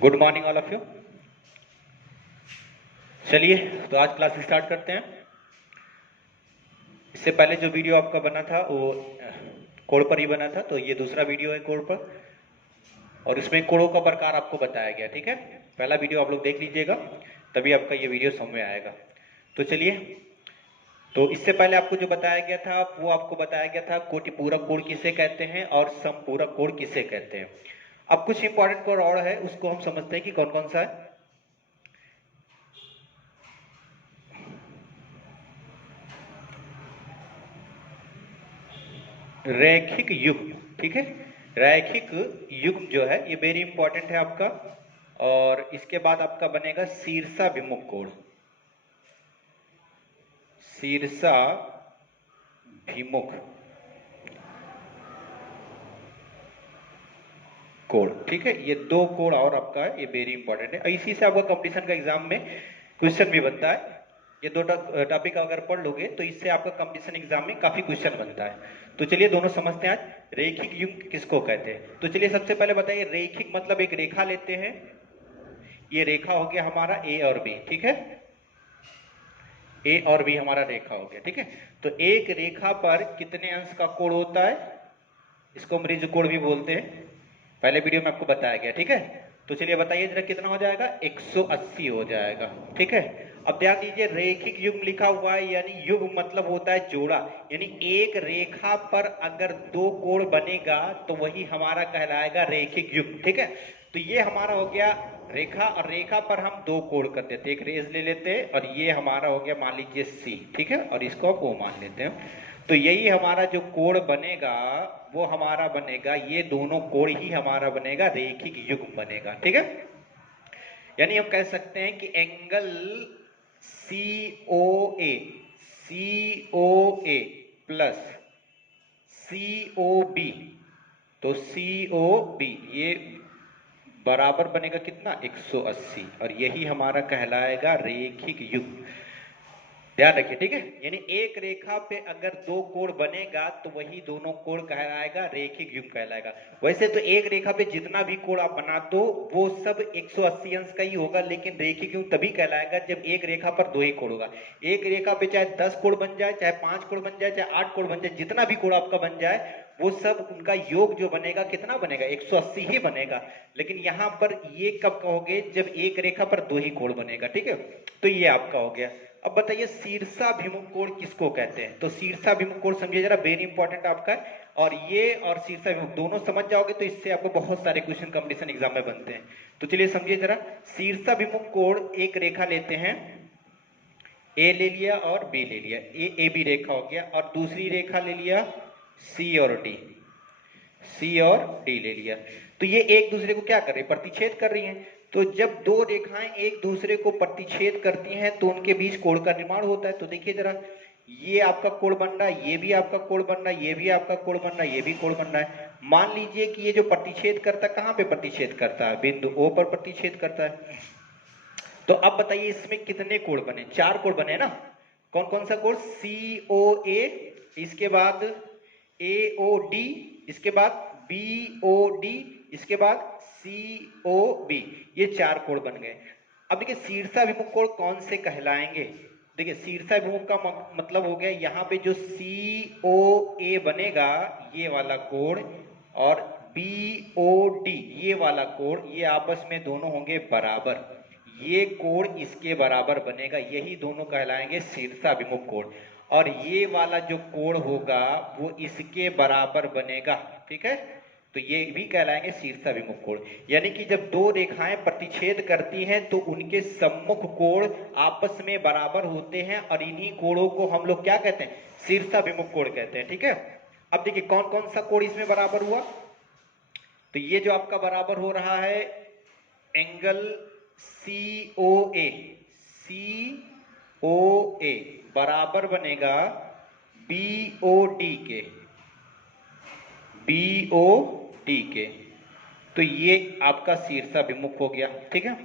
Good morning all of you. चलिए तो आज क्लास स्टार्ट करते हैं। इससे पहले जो वीडियो आपका बना था वो कोड पर ही बना था, तो ये दूसरा वीडियो है कोड पर, और इसमें कोडों का प्रकार आपको बताया गया। ठीक है, पहला वीडियो आप लोग देख लीजिएगा, तभी आपका ये वीडियो समझ में आएगा। तो चलिए, तो इससे पहले आपको जो बताया गया था वो आपको बताया गया था कोटि पूरक कोड किसे कहते हैं और संपूरक कोड किसे कहते हैं। अब कुछ इंपॉर्टेंट कोड और है, उसको हम समझते हैं कि कौन कौन सा है। रैखिक युग्म, ठीक है, रैखिक युग्म जो है ये वेरी इंपॉर्टेंट है आपका। और इसके बाद आपका बनेगा शीर्षाभिमुख कोण, शीर्षाभिमुख कोण, ठीक है। ये दो कोण और आपका है, ये वेरी इंपॉर्टेंट है। इसी से आपका कंपटीशन का एग्जाम में क्वेश्चन भी बनता है। ये दो टॉपिक अगर पढ़ लोगे तो इससे आपका कंपटीशन एग्जाम में काफी क्वेश्चन बनता है। तो चलिए दोनों समझते हैं आज रैखिक युग्म किसको कहते हैं। तो चलिए सबसे पहले बताइए, रैखिक मतलब एक रेखा लेते हैं, ये रेखा हो गया हमारा ए और बी, ठीक है, ए और बी हमारा रेखा हो गया, ठीक है। तो एक रेखा पर कितने अंश का कोण होता है, इसको हम ऋज कोण भी बोलते हैं, पहले वीडियो में आपको बताया गया, ठीक है। तो चलिए बताइए जरा कितना हो जाएगा, 180 हो जाएगा, ठीक है। अब ध्यान दीजिए, रैखिक युग्म लिखा हुआ है, यानी युग्म मतलब होता है जोड़ा, यानी एक रेखा पर अगर दो कोण बनेगा तो वही हमारा कहलाएगा रैखिक युग्म, ठीक है। तो ये हमारा हो गया रेखा, और रेखा पर हम दो कोण कर देते, एक रेज ले लेते हैं, और ये हमारा हो गया मान लीजिए सी, ठीक है, और इसको आप ओ मान लेते हैं। तो यही हमारा जो कोण बनेगा वो हमारा बनेगा, ये दोनों कोण ही हमारा बनेगा रैखिक युग्म बनेगा, ठीक है। यानी हम कह सकते हैं कि एंगल सी ओ ए प्लस सी ओ बी, तो सी ओ बी ये बराबर बनेगा कितना, 180, और यही हमारा कहलाएगा रैखिक युग्म। ध्यान रखिए, ठीक है। यानी एक रेखा पे अगर दो कोण बनेगा तो वही दोनों कोण कहलाएगा रैखिक युग्म कहलाएगा। वैसे तो एक रेखा पे जितना भी कोण आप बना दो वो सब 180 अंश का ही होगा, लेकिन रैखिक युग्म तभी कहलाएगा जब एक रेखा पर दो ही कोण होगा। एक रेखा पे चाहे 10 कोण बन जाए, चाहे 5 कोण बन जाए, चाहे 8 कोण बन जाए, जितना भी कोण आपका बन जाए वो सब उनका योग जो बनेगा कितना बनेगा, 180 ही बनेगा। लेकिन यहां पर ये कब कहोगे, जब एक रेखा पर दो ही कोण बनेगा, ठीक है। तो ये आपका हो गया। अब बताइए शीर्षाभिमुख कोण किसको कहते हैं। तो शीर्षाभिमुख कोण समझिए जरा, वेरी इंपॉर्टेंट आपका है। और ये और शीर्षाभिमुख दोनों समझ जाओगे तो इससे आपको बहुत सारे क्वेश्चन कंपटीशन एग्जाम में बनते हैं। तो चलिए समझिए जरा, शीर्षाभिमुख कोण, एक रेखा लेते हैं, ए ले लिया और बी ले लिया, ए बी रेखा हो गया, और दूसरी रेखा ले लिया सी और डी, सी और डी ले लिया। तो ये एक दूसरे को क्या कर रही है, प्रतिच्छेद कर रही हैं। तो जब दो रेखाएं एक दूसरे को प्रतिच्छेद करती हैं तो उनके बीच कोण का निर्माण होता है। तो देखिए जरा, ये आपका कोण बन रहा है, ये भी आपका कोण बन रहा है, ये भी आपका कोण बन रहा है, ये भी कोण बन रहा है। मान लीजिए कि ये जो प्रतिच्छेद करता है कहां पे प्रतिच्छेद करता है, बिंदु ओ पर प्रतिच्छेद करता है। तो अब बताइए इसमें कितने कोण बने, चार कोण बने ना। कौन कौन सा कोण, सी ओ ए, इसके बाद ए ओ डी, इसके बाद बी ओ डी, इसके बाद सी ओ बी, ये चार कोण बन गए। अब देखिए शीर्षाभिमुख कोण कौन से कहलाएंगे। देखिए शीर्षाभिमुख का मतलब हो गया यहाँ पे जो सी ओ ए बनेगा ये वाला कोण, और बी ओ डी ये वाला कोण, ये आपस में दोनों होंगे बराबर, ये कोण इसके बराबर बनेगा, यही दोनों कहलाएंगे शीर्षाभिमुख कोण। और ये वाला जो कोण होगा वो इसके बराबर बनेगा, ठीक है। तो ये भी कहलाएंगे शीर्षाभिमुख कोण। यानी कि जब दो रेखाएं प्रतिच्छेद करती हैं तो उनके सम्मुख कोण आपस में बराबर होते हैं, और इन्हीं कोणों को हम लोग क्या कहते हैं, शीर्षाभिमुख कोण कहते हैं, ठीक है। अब देखिए कौन कौन सा कोण इसमें बराबर हुआ। तो ये जो आपका बराबर हो रहा है एंगल सी ओ ए, सी ओ ए बराबर बनेगा बी ओ डी के, बी ओ डी के। तो ये आपका शीर्षाभिमुख हो गया, ठीक है।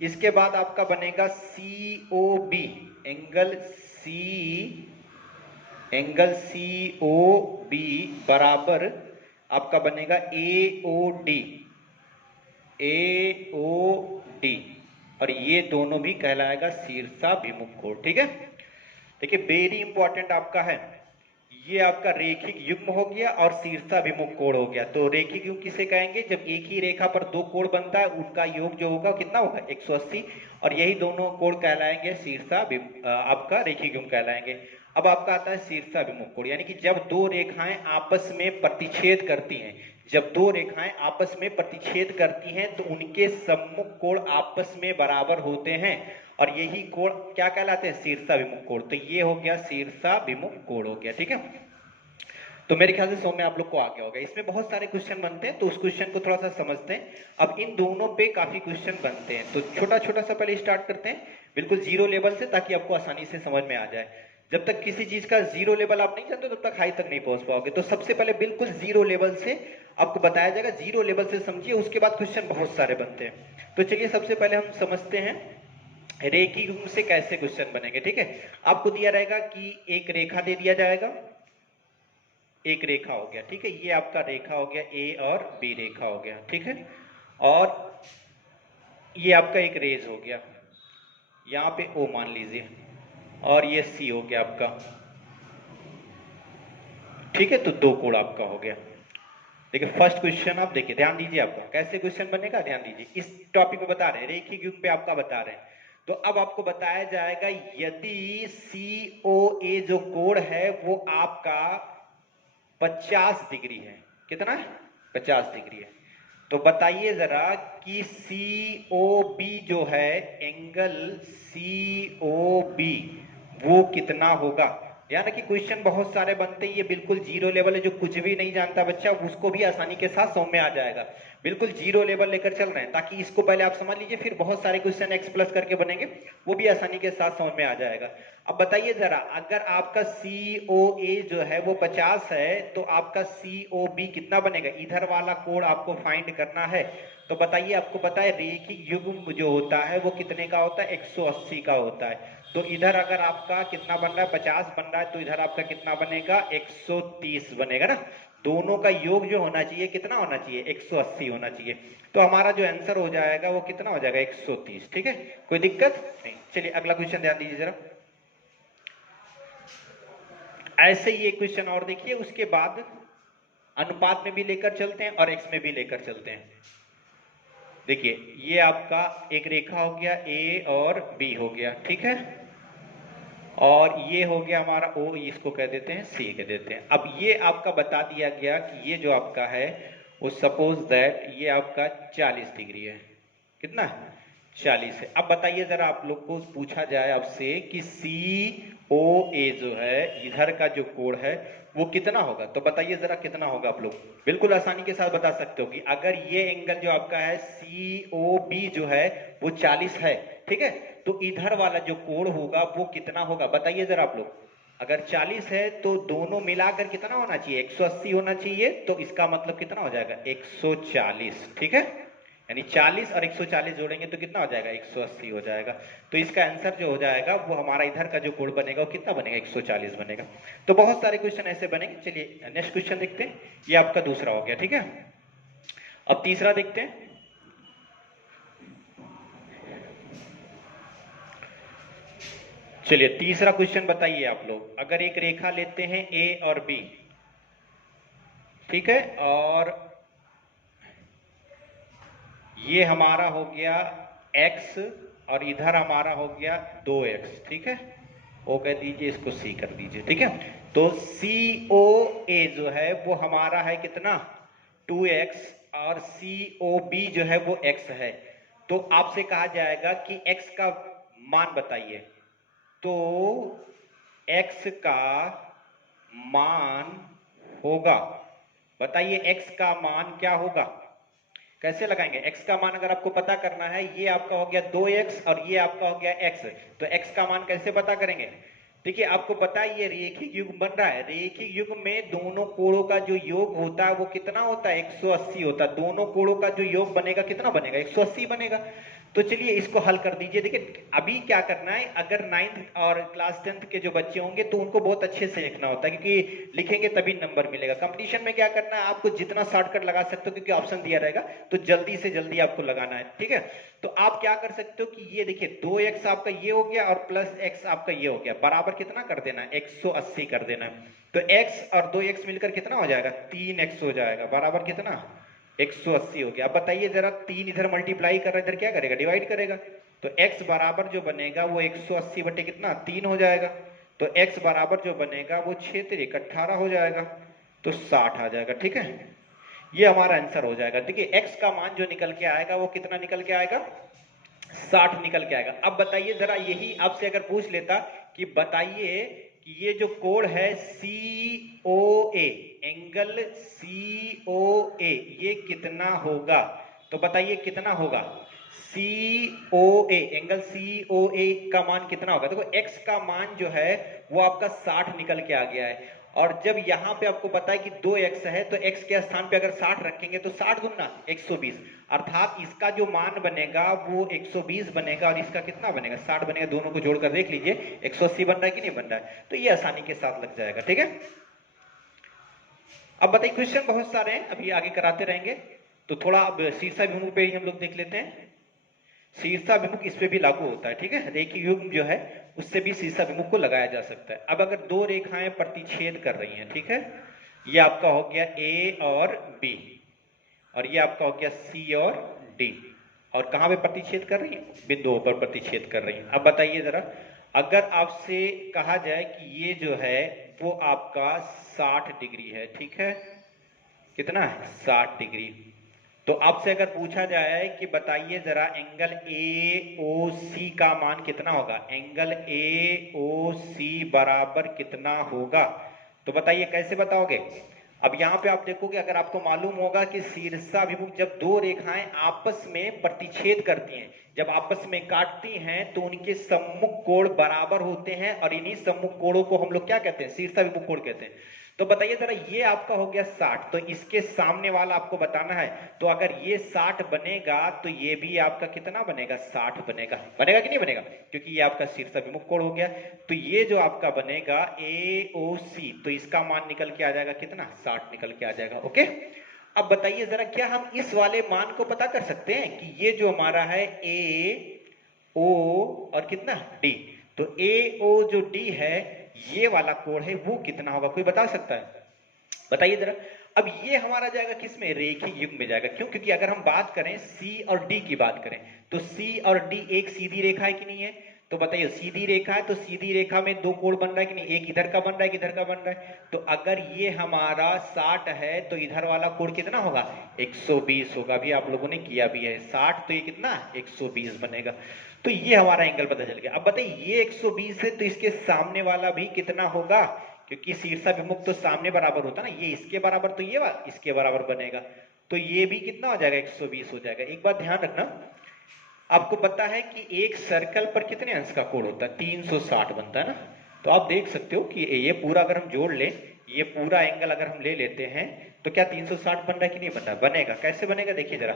इसके बाद आपका बनेगा C O B, angle C, angle C O B बराबर आपका बनेगा ए ओ डी, ए ओ डी, और ये दोनों भी कहलाएगा शीर्षाभिमुख कोण। ठीक है, देखिए वेरी इंपॉर्टेंट आपका है, ये आपका रेखिक युग्म हो गया और शीर्षाभिमुख कोण हो गया। तो रेखिक युग्म किसे कहेंगे, जब एक ही रेखा पर दो कोण बनता है उनका योग जो होगा कितना होगा 180, और यही दोनों कोण कहलाएंगे आपका रेखिक युग्म कहलाएंगे। अब आपका आता है शीर्षाभिमुख कोण, यानी कि जब दो रेखाएं आपस में प्रतिच्छेद करती हैं, जब दो रेखाएं आपस में प्रतिच्छेद करती हैं तो उनके सम्मुख कोण आपस में बराबर होते हैं, और यही कोण क्या कहलाते हैं, शीर्षाभिमुख कोण। तो ये हो गया शीर्षाभिमुख कोण हो गया। ठीक है, तो मेरे ख्याल से समझ में आप लोग को आ गया होगा। इसमें बहुत सारे क्वेश्चन बनते हैं, तो उस क्वेश्चन को थोड़ा सा समझते हैं। अब इन दोनों पे काफी क्वेश्चन बनते हैं, तो छोटा छोटा सा पहले स्टार्ट करते हैं, बिल्कुल जीरो लेवल से, ताकि आपको आसानी से समझ में आ जाए। जब तक किसी चीज का जीरो लेवल आप नहीं जानते तब तक हाई तक नहीं पहुंच पाओगे। तो सबसे पहले बिल्कुल जीरो लेवल से आपको बताया जाएगा, जीरो लेवल से समझिए, उसके बाद क्वेश्चन बहुत सारे बनते हैं। तो चलिए सबसे पहले हम समझते हैं रेखिक युग्म से कैसे क्वेश्चन बनेंगे। ठीक है, आपको दिया रहेगा कि एक रेखा दे दिया जाएगा, एक रेखा हो गया। ठीक है, ये आपका रेखा हो गया, ए और बी रेखा हो गया। ठीक है, और ये आपका एक रेज हो गया, यहां पे ओ मान लीजिए, और ये सी हो गया आपका। ठीक है, तो दो कोण आपका हो गया। देखिए फर्स्ट क्वेश्चन आप देखिए, ध्यान दीजिए, आपका कैसे क्वेश्चन बनेगा ध्यान दीजिए। इस टॉपिक पे बता रहे हैं, रेखिक युग्म पे आपका बता रहे हैं। तो अब आपको बताया जाएगा, यदि सी ओ ए जो कोण है वो आपका 50 डिग्री है, कितना है 50 डिग्री है, तो बताइए जरा कि सी ओ बी जो है, एंगल सी ओ बी वो कितना होगा। ध्यान रखिए क्वेश्चन बहुत सारे बनते हैं, ये बिल्कुल जीरो लेवल है, जो कुछ भी नहीं जानता बच्चा उसको भी आसानी के साथ समझ में आ जाएगा। बिल्कुल जीरो लेवल लेकर चल रहे हैं, ताकि इसको पहले आप समझ लीजिए, फिर बहुत सारे क्वेश्चन एक्स प्लस करके बनेंगे, वो भी आसानी के साथ समझ में आ जाएगा। अब बताइए जरा, अगर आपका सी ओ ए जो है वो 50 है, तो आपका सी ओ बी कितना बनेगा, इधर वाला कोण आपको फाइंड करना है। तो बताइए, आपको पता है रेखिक युग्म जो होता है वो कितने का होता है, 180 का होता है। तो इधर अगर आपका कितना बन रहा है, 50 बन रहा है, तो इधर आपका कितना बनेगा, 130 बनेगा ना। दोनों का योग जो होना चाहिए कितना होना चाहिए, 180 होना चाहिए। तो हमारा जो आंसर हो जाएगा वो कितना हो जाएगा, 130। ठीक है, कोई दिक्कत नहीं। चलिए अगला क्वेश्चन ध्यान दीजिए जरा। ऐसे ही एक क्वेश्चन और देखिए, उसके बाद अनुपात में भी लेकर चलते हैं और एक्स में भी लेकर चलते हैं। देखिए ये आपका एक रेखा हो गया, ए और बी हो गया। ठीक है, और ये हो गया हमारा ओ, इसको कह देते हैं सी कह देते हैं। अब ये आपका बता दिया गया कि ये जो आपका है वो सपोज दैट ये आपका 40 डिग्री है, कितना है 40 है। अब बताइए जरा, आप लोग को पूछा जाए आपसे कि सी ओ ए जो है, इधर का जो कोण है वो कितना होगा, तो बताइए जरा कितना होगा। आप लोग बिल्कुल आसानी के साथ बता सकते हो कि अगर ये एंगल जो आपका है सी ओ बी जो है वो 40 है, ठीक है, तो इधर वाला जो कोण होगा वो कितना होगा, बताइए जरा आप लोग। अगर 40 है तो दोनों मिलाकर कितना होना चाहिए, 180 होना चाहिए, तो इसका मतलब कितना हो जाएगा 140। ठीक है, यानी 40 और 140 जोड़ेंगे तो कितना हो जाएगा, 180 हो जाएगा। तो इसका आंसर जो हो जाएगा वो हमारा इधर का जो कोण बनेगा वो कितना बनेगा, 140 बनेगा। तो बहुत सारे क्वेश्चन ऐसे बनेंगे। चलिए नेक्स्ट क्वेश्चन देखते हैं, ये आपका दूसरा हो गया। ठीक है, अब तीसरा देखते हैं। चलिए तीसरा क्वेश्चन बताइए आप लोग, अगर एक रेखा लेते हैं ए और बी, ठीक है, और ये हमारा हो गया x और इधर हमारा हो गया 2x। ठीक है, ओ कह दीजिए, इसको सी कर दीजिए। ठीक है, तो सी ओ ए जो है वो हमारा है कितना 2x, और सी ओ बी जो है वो x है। तो आपसे कहा जाएगा कि x का मान बताइए, तो x का मान होगा, बताइए x का मान क्या होगा, कैसे लगाएंगे। x का मान अगर आपको पता करना है, ये आपका हो गया 2x और ये आपका हो गया x, तो x का मान कैसे पता करेंगे। देखिए आपको पता है ये रेखिक युग्म बन रहा है, रेखिक युग्म में दोनों कोणों का जो योग होता है वो कितना होता है, 180 होता है। दोनों कोणों का जो योग बनेगा कितना बनेगा, 180 बनेगा। तो चलिए इसको हल कर दीजिए। देखिए अभी क्या करना है, अगर 9th और क्लास 10th के जो बच्चे होंगे तो उनको बहुत अच्छे से लिखना होता है, क्योंकि लिखेंगे तभी नंबर मिलेगा। कंपटीशन में क्या करना है, आपको जितना शॉर्टकट लगा सकते हो, क्योंकि ऑप्शन दिया रहेगा, तो जल्दी से जल्दी आपको लगाना है, ठीक है। तो आप क्या कर सकते हो कि ये देखिए 2x आपका ये हो गया और प्लस x आपका ये हो गया, बराबर कितना कर देना है, 180 कर देना है। तो x और 2x मिलकर कितना हो जाएगा, 3x हो जाएगा, बराबर कितना, 180 हो गया। अब बताइए जरा, 3 इधर मल्टीप्लाई कर रहा है, इधर क्या करेगा, डिवाइड करेगा। तो x बराबर जो बनेगा वो 180 बटे कितना, 3 हो जाएगा। तो x बराबर जो बनेगा वो 6 3 18 हो जाएगा, तो 60 आ जाएगा, ठीक है। ये हमारा आंसर हो जाएगा। देखिए x का मान जो निकल के आएगा वो कितना निकल के आएगा, 60 निकल के आएगा। अब बताइए जरा, यही आपसे अगर पूछ लेता कि बताइए कि ये जो कोण है COA, एंगल COA, ये कितना होगा, तो बताइए कितना होगा। COA, एंगल COA का मान कितना होगा। देखो x का मान जो है वो आपका 60 निकल के आ गया है, और जब यहां पे आपको पता है कि 2x है तो x के स्थान पे अगर 60 रखेंगे तो 60 गुना 120, अर्थात इसका जो मान बनेगा वो 120 बनेगा और इसका कितना बनेगा, 60 बनेगा। दोनों को जोड़कर देख लीजिए 180 बन रहा है कि नहीं बन रहा है, तो ये आसानी के साथ लग जाएगा, ठीक है। अब बताइए, क्वेश्चन बहुत सारे हैं, अभी आगे कराते रहेंगे, तो थोड़ा अब शीर्षाभिमुख पे ही हम लोग देख लेते हैं। शीर्षाभिमुख इस पे भी लागू होता है, ठीक है। रेखीय युग्म जो है उससे भी शीर्षाभिमुख को लगाया जा सकता है। अब अगर दो रेखाएं प्रतिच्छेद कर रही हैं, ठीक है, ये आपका हो गया A और B, और ये आपका हो गया C और D, और कहां पे प्रतिच्छेद कर रही है, बिंदुओं पर प्रतिच्छेद कर रही है। अब बताइए जरा, अगर आपसे कहा जाए कि ये जो है वो आपका 60 डिग्री है, ठीक है, कितना है, 60 डिग्री। तो आपसे अगर पूछा जाए कि बताइए जरा एंगल AOC का मान कितना होगा, एंगल AOC बराबर कितना होगा, तो बताइए कैसे बताओगे। अब यहां पे आप देखोगे, अगर आपको मालूम होगा कि शीर्षाभिमुख जब दो रेखाएं आपस में प्रतिच्छेद करती हैं, जब आपस में काटती हैं, तो उनके सम्मुख कोण बराबर होते हैं, और इन्हीं सम्मुख कोणों को हम लोग क्या कहते हैं, शीर्षाभिमुख कोण कहते हैं। तो बताइए जरा, ये आपका हो गया 60, तो इसके सामने वाला आपको बताना है। तो अगर ये 60 बनेगा तो ये भी आपका कितना बनेगा, 60 बनेगा, बनेगा कि नहीं बनेगा, क्योंकि ये आपका शीर्षाभिमुख कोण हो गया। तो ये जो आपका बनेगा AOC, तो इसका मान निकल के आ जाएगा कितना, 60 निकल के आ जाएगा, ओके। अब बताइए जरा, क्या हम इस वाले मान को पता कर सकते हैं कि ये जो हमारा है AO और कितना D, तो AO जो D है, ये वाला कोण है वो कितना होगा, कोई बता सकता है, बताइए जरा। अब ये हमारा जाएगा किस में, रेखीय युग्म में जाएगा। क्यों, क्योंकि अगर हम बात करें C और D की बात करें, तो C और D एक सीधी रेखा है कि नहीं है, तो बताइए सीधी रेखा है, तो सीधी रेखा में दो कोण बन रहा है कि नहीं, एक इधर का बन रहा है, एक इधर का बन रहा है। तो अगर ये हमारा 60 है तो इधर वाला कोण कितना होगा, 120 होगा। अभी आप लोगों ने किया भी है, 60 तो ये कितना 120 बनेगा। तो ये हमारा एंगल पता चल गया। अब बताइए ये 120 है तो इसके सामने वाला भी कितना होगा, क्योंकि शीर्षाभिमुख तो सामने बराबर होता है ना, ये इसके बराबर, तो ये इसके बराबर बनेगा, तो ये भी कितना हो जाएगा, 120 हो जाएगा। एक बात ध्यान रखना, आपको पता है कि एक सर्कल पर कितने अंश का कोण होता है, 360 बनता है ना। तो आप देख सकते हो कि ये पूरा अगर हम जोड़ लें, ये पूरा एंगल अगर हम ले लेते हैं, तो क्या 360 बन रहा है कि नहीं बन रहा है, बनेगा। कैसे बनेगा देखिए जरा,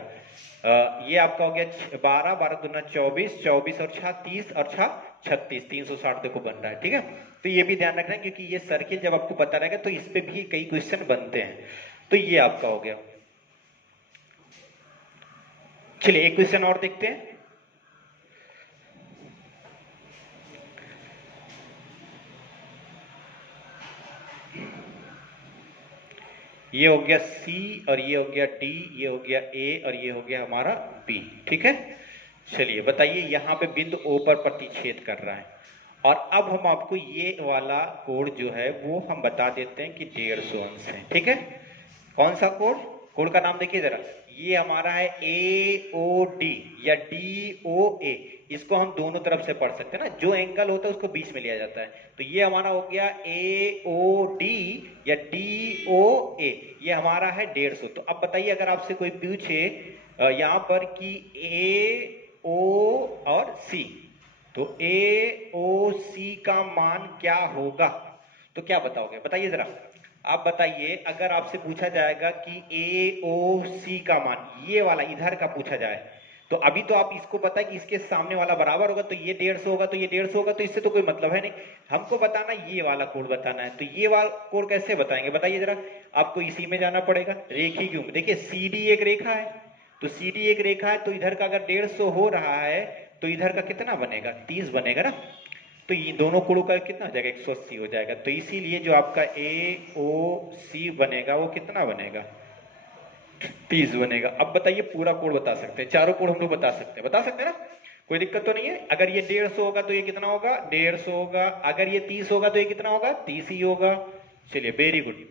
ये आपका हो गया 12 12 दूना 24, 24 और 6 30 और 6 36, 360 देखो बन रहा है, ठीक है। तो ये भी ध्यान रखना, क्योंकि ये सर्किल जब आपको पता रहेगा तो इस पे भी कई क्वेश्चन बनते हैं। तो ये आपका हो गया। चलिए एक क्वेश्चन और देखते हैं। ये हो गया C और ये हो गया D, ये हो गया A और ये हो गया हमारा B, ठीक है। चलिए बताइए, यहाँ पे बिंदु O पर प्रतिच्छेद कर रहा है, और अब हम आपको ये वाला कोण जो है वो हम बता देते हैं कि 150 अंश है, ठीक है। कौन सा कोण, कोण का नाम देखिए जरा, ये हमारा है AOD या DOA, इसको हम दोनों तरफ से पढ़ सकते हैं ना, जो एंगल होता है उसको बीच में लिया जाता है। तो ये हमारा हो गया AOD या DOA, ये हमारा है 150। तो अब बताइए, अगर आपसे कोई पूछे यहाँ पर कि AO और C, तो AOC का मान क्या होगा, तो क्या बताओगे, बताइए जरा। आप बताइए, अगर आपसे पूछा जाएगा कि AOC का मान, ये वाला इधर का पूछा जाए, तो अभी तो आप इसको पता है कि इसके सामने वाला बराबर होगा, तो ये 150 होगा, तो ये 150 होगा, तो इससे तो कोई मतलब है नहीं। हमको बताना ये वाला कोड बताना है, तो ये वाला कोड कैसे बताएंगे बताइए जरा। आपको इसी में जाना पड़ेगा, रेखी क्यों, देखिए CD एक रेखा है, तो CD एक रेखा है, तो इधर का अगर 150 हो रहा है तो इधर का कितना बनेगा, 30 बनेगा ना। तो ये दोनों कोणों का कितना हो जाएगा, 180 हो जाएगा। तो इसीलिए जो आपका AOC बनेगा वो कितना बनेगा, 30 बनेगा। अब बताइए पूरा कोड बता सकते हैं, चारों कोड हम लोग बता सकते हैं ना, कोई दिक्कत तो नहीं है। अगर ये 150 होगा तो ये कितना होगा, 150 होगा। अगर ये 30 होगा तो ये कितना होगा, 30 ही होगा। चलिए वेरी गुड।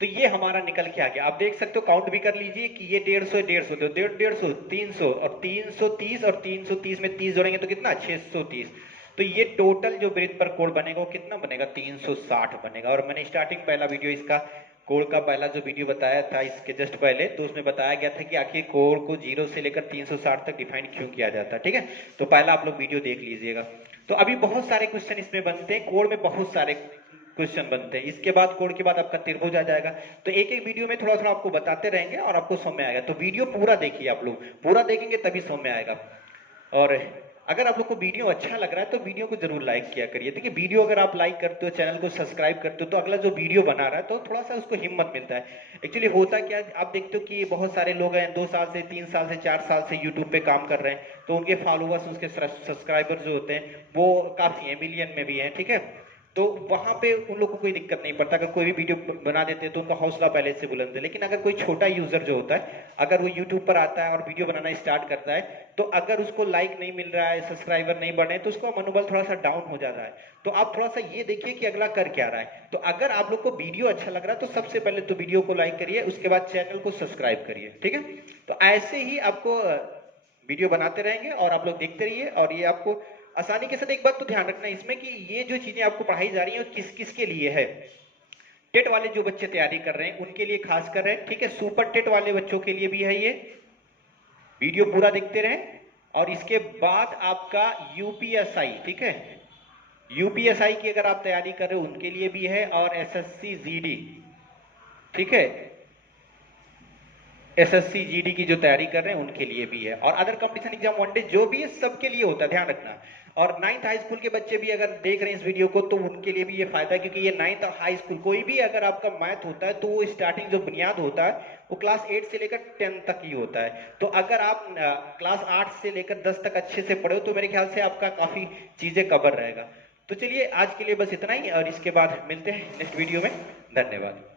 तो ये हमारा निकल के आ गया। आप देख सकते हो, काउंट भी कर लीजिए कि ये 150 150 तो 150 300 और 330 और 330 में 30 जोड़ेंगे तो कितना, 630। तो ये टोटल जो ब्रेथ पर कोड बनेगा वो कितना बनेगा, 360 बनेगा। और मैंने स्टार्टिंग पहला वीडियो इसका कोड का पहला जो वीडियो बताया था इसके जस्ट पहले, तो उसमें बताया गया था कि आखिर कोड को 0 से लेकर 360 तक डिफाइन क्यों किया जाता है, ठीक है। तो पहला आप लोग वीडियो देख लीजिएगा। तो अभी बहुत सारे क्वेश्चन इसमें बनते हैं, कोड में बहुत सारे क्वेश्चन बनते हैं। इसके बाद कोड के बाद आपका त्रिभुज आ जाएगा। तो एक एक वीडियो में थोड़ा थोड़ा आपको बताते रहेंगे और आपको समझ में आएगा। तो वीडियो पूरा देखिए, आप लोग पूरा देखेंगे तभी समझ में आएगा। और अगर आप लोग को वीडियो अच्छा लग रहा है तो वीडियो को जरूर लाइक किया करिए। देखिए वीडियो अगर आप लाइक करते हो, चैनल को सब्सक्राइब करते हो, तो अगला जो वीडियो बना रहा है तो थोड़ा सा उसको हिम्मत मिलता है। एक्चुअली होता क्या है, आप देखते हो कि बहुत सारे लोग हैं 2 साल से 3 साल से 4 साल से यूट्यूब पे काम कर रहे हैं, तो उनके फॉलोअर्स, उसके सब्सक्राइबर जो होते हैं वो काफी है, मिलियन में भी है, ठीक है। तो वहां पे उन लोगों को कोई दिक्कत नहीं पड़ता, अगर कोई भी वीडियो बना देते हैं तो उनका हौसला पहले से बुलंद है। लेकिन अगर कोई छोटा यूजर जो होता है, अगर वो यूट्यूब पर आता है और वीडियो बनाना स्टार्ट करता है, तो अगर उसको लाइक नहीं मिल रहा है, सब्सक्राइबर नहीं बढ़े, तो उसका मनोबल थोड़ा सा डाउन हो जाता है। तो आप थोड़ा सा ये देखिए कि अगला कर क्या रहा है। तो अगर आप लोग को वीडियो अच्छा लग रहा है तो सबसे पहले तो वीडियो को लाइक करिए, उसके बाद चैनल को सब्सक्राइब करिए, ठीक है। तो ऐसे ही आपको वीडियो बनाते रहेंगे और आप लोग देखते रहिए, और ये आपको आसानी के साथ। एक बात तो ध्यान रखना इसमें कि ये जो चीजें आपको पढ़ाई जा रही है किस किस के लिए है। टेट वाले जो बच्चे तैयारी कर रहे हैं उनके लिए खास कर रहे हैं, ठीक है। सुपर टेट वाले बच्चों के लिए भी है ये। वीडियो पूरा देखते रहें। और इसके बाद आपका यूपीएसआई, ठीक है, यूपीएसआई की अगर आप तैयारी कर रहे हो उनके लिए भी है, और एसएससी जीडी, ठीक है, एसएससी जीडी की जो तैयारी कर रहे हैं उनके लिए भी है, और अदर कंपटीशन एग्जाम वनडे जो भी है सबके लिए होता है, ध्यान रखना। और 9th हाई स्कूल के बच्चे भी अगर देख रहे हैं इस वीडियो को तो उनके लिए भी ये फायदा है, क्योंकि ये 9th हाई स्कूल, कोई भी अगर आपका मैथ होता है तो वो स्टार्टिंग जो बुनियाद होता है वो क्लास 8 से लेकर 10 तक ही होता है। तो अगर आप क्लास 8 से लेकर 10 तक अच्छे से पढ़े हो तो मेरे ख्याल से आपका काफी चीजें कवर रहेगा। तो चलिए आज के लिए बस इतना ही, और इसके बाद मिलते हैं नेक्स्ट वीडियो में। धन्यवाद।